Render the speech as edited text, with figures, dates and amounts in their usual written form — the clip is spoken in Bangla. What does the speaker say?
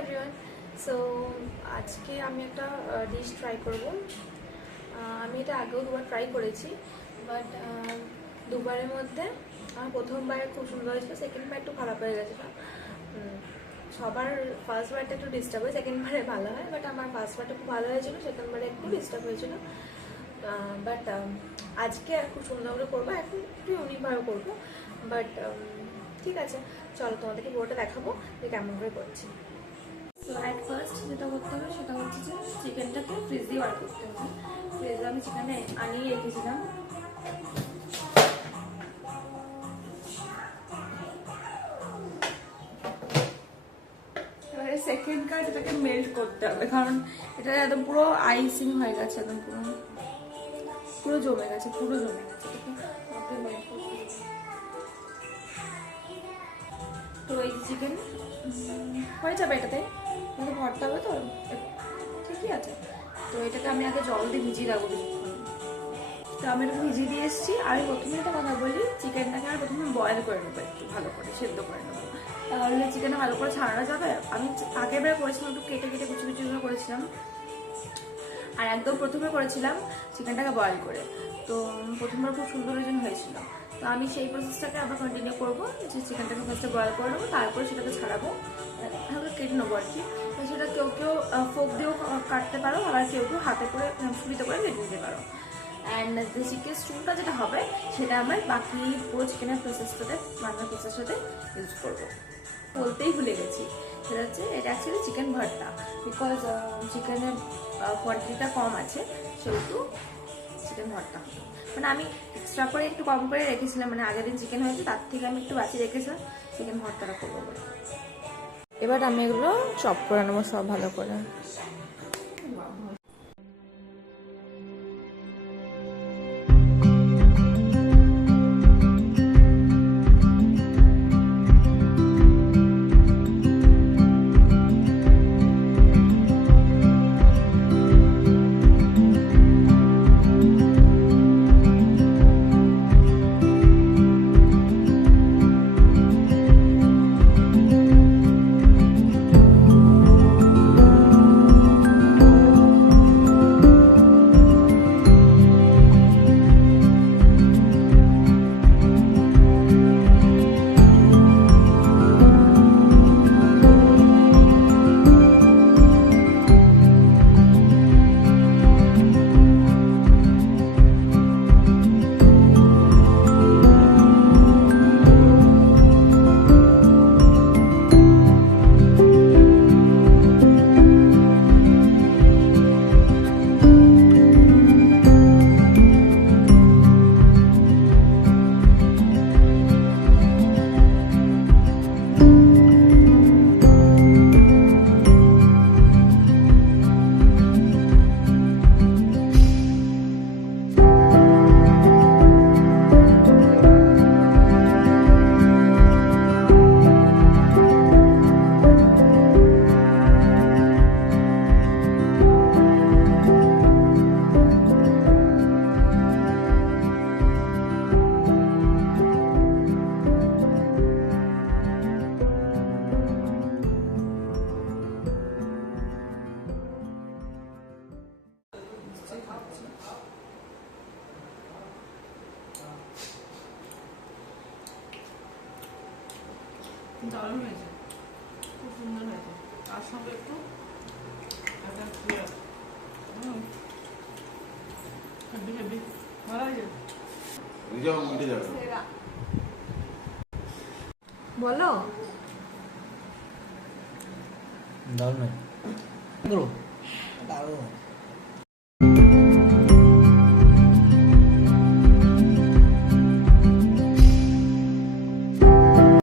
এভরিওয়ান। সো আজকে আমি একটা ডিশ ট্রাই করব। আমি এটা আগেও দুবার ট্রাই করেছি, বাট দুবারের মধ্যে আমার প্রথমবার খুব সুন্দর হয়েছিল, সেকেন্ড বার একটু খারাপ হয়ে গেছিলো। সবার ফার্স্ট বারটা একটু ডিস্টার্ব হয়, সেকেন্ড বারে ভালো হয়, বাট আমার ফার্স্ট বারটা খুব ভালো হয়েছিল, সেকেন্ড বারে একটু ডিস্টার্ব হয়েছিল। বাট আজকে আর খুব সুন্দর করে করবো, এখন একটু ইউনিকভাবে করবো। বাট ঠিক আছে, চলো তোমাদেরকে পুরোটা দেখাবো যে কেমন করে করছি। তো অ্যাট ফার্স্ট যেটা করতে হবে সেটা হচ্ছে যে চিকেনটাকে ফ্রিজ দিয়ে বার করতে হবে। ফ্রিজে আমি চিকেনটা আনিয়ে রেখেছিলাম। এবারে সেকেন্ড কাজ, এটাকে মেল্ট করতে হবে, কারণ এটা একদম পুরো আইসিং হয়ে গেছে, একদম পুরো জমে গেছে, এটাকে মেল্ট করতে হবে। তো এই চিকেন হয়ে যাবে, এটাতে ভরতে হবে, তো ঠিকই আছে। তো এটাকে আমি আগে জল দিয়ে ভিজিয়ে রাখবো কিছুক্ষণ। তো আমি এটাকে ভিজিয়ে দিয়ে এসেছি। আর প্রথমে একটা কথা বলি, চিকেনটাকে আমি প্রথমে বয়েল করে নেবো, একটু ভালো করে সেদ্ধ করে নেবো, তাহলে চিকেনটা ভালো করে ছাড়ানো যাবে। আমি আগের বার করেছিলাম, একটু কেটে কেটে কুচি কুচি করে করেছিলাম, আর একদম প্রথমে করেছিলাম চিকেনটাকে বয়েল করে। তো প্রথমবার খুব সুন্দর হয়েছিল। তো আমি সেই প্রসেসটাকে আবার কন্টিনিউ করবো, যে চিকেনটাকে ফার্স্টে বয়েল করে নেবো, তারপরে সেটাকে ছাড়াবো, হালকা কেটে নেবো আর কি। তো সেটা কেউ কেউ ফোক দিয়েও কাটতে পারো, আবার কেউ কেউ হাতে করে ছুরিতে করে কেটে নিতে পারো। অ্যান্ড যে চিকেন স্টুটা যেটা হবে, সেটা আমরা বাকি পুরো চিকেনের প্রসেসটাতে, রান্নার প্রসেসটাতে ইউজ করবো। বলতেই ভুলে গেছি, সেটা হচ্ছে এটা অ্যাকচুয়ালি চিকেন ভর্তা। বিকজ চিকেনের কোয়ান্টিটিটা কম আছে, সেহেতু চিকেন ভর্তা হবে। মানে আমি এক্সট্রা করে একটু কম করে রেখেছিলাম, মানে আগের দিন চিকেন হয়েছে, তার থেকে আমি একটু বাঁচিয়ে রেখেছিলাম চিকেন ভর্তাটা করবো বলে। এবার আমি এগুলো চপ করে নেবো সব ভালো করে। দারুণ হয়েছে, খুব সুন্দর হয়েছে। তার সঙ্গে একটু হেভি হেভি ভালো হয়েছে। বলো দারুণ দারুণ।